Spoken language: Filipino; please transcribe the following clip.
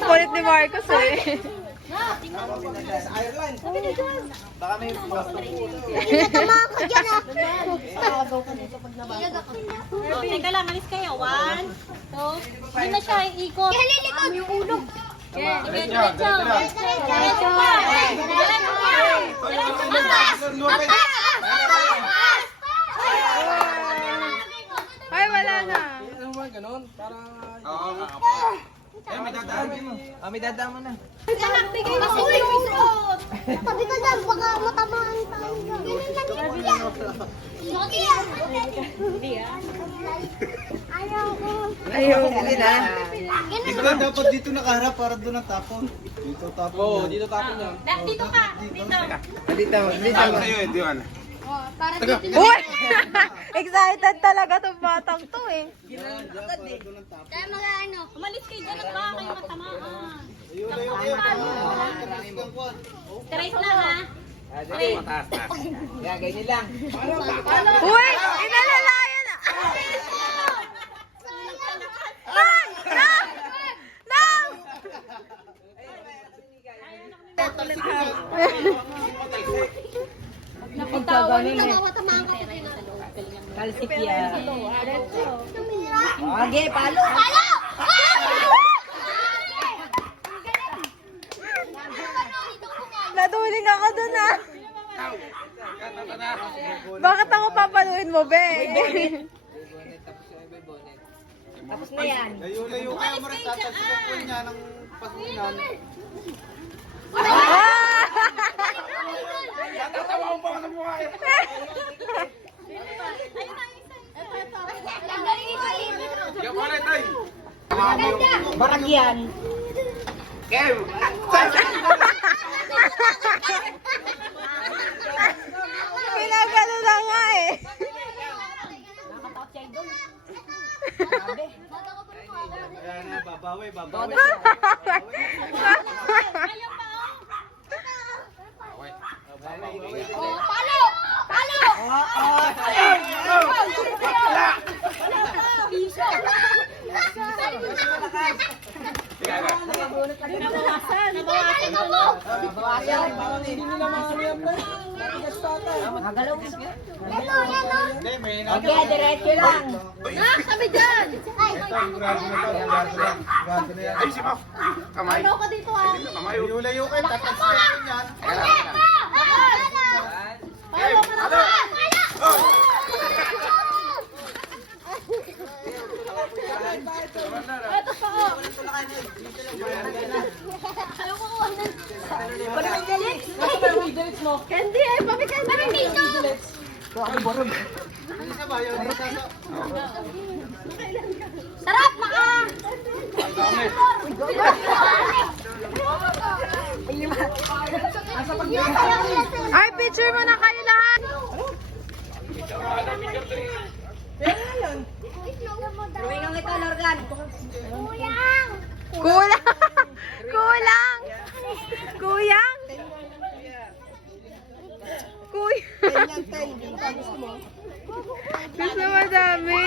Kulit ni Marcos eh. Baka may Inatamaan ko dyan ah. Teka lang, alis kayo. 1, 2. Hindi na siya ikot. Kalilikod. Yung ulo. Diretso. Diretso pa. Diretso pa. Ay, wala na. Ano ba ganun? Parang... Oo, may dadaan mo. May dadaan mo na. Bigay mo sa ikot. Sabi ko dyan, baka matamaan tayo. Ganun lang yun. Hindi ah. Ayaw ko. Ayaw. Hindi na. Ikaw lang dapat dito nakaharap para doon ang tapon. Dito tapon. Oo, yan. dito tapon yan. Dito ka. Dito. Dito. Uy! Excited talaga tong batang to eh. Kaya mga ano. Umalis kayo dyan at baka kayo matamaan. Straight lang ha. Ganyan lang. Uy! Inalalayan na! Ay! No! Matamaan ka. Kalsip yan. Okay, palo. Palo! Naduling ako dun ah. Bakit ako papaluin mo, be? Tapos na yan. Layo-layo kayo mo rin tatagpuan po niya ng pasunan. Baragyan. Pinagano na nga eh. Ayan na, babawi, babawi. Oh, palo! Palo! Nabawasan. Nabawasan tulo. Hindi nila makakaya pa. Hindi, may Diretso lang. Ah, kami dyan. Ay, Grado na to, grado na. Grado na yan. Ano ka dito ah? Layo-layo kayo, tatagpuan po niyan. Palo ka na. Ito pa oh. Ayaw ko kuha na. Candy eh, pabikan na rin dito. Isa ba yun? sarap maka! Ay, picture mo na kayo lahat. Ruwingan kita, Lorgan. Kuyang! Kulang. Kulang. Kuyang. Kuyang. Gusto madami.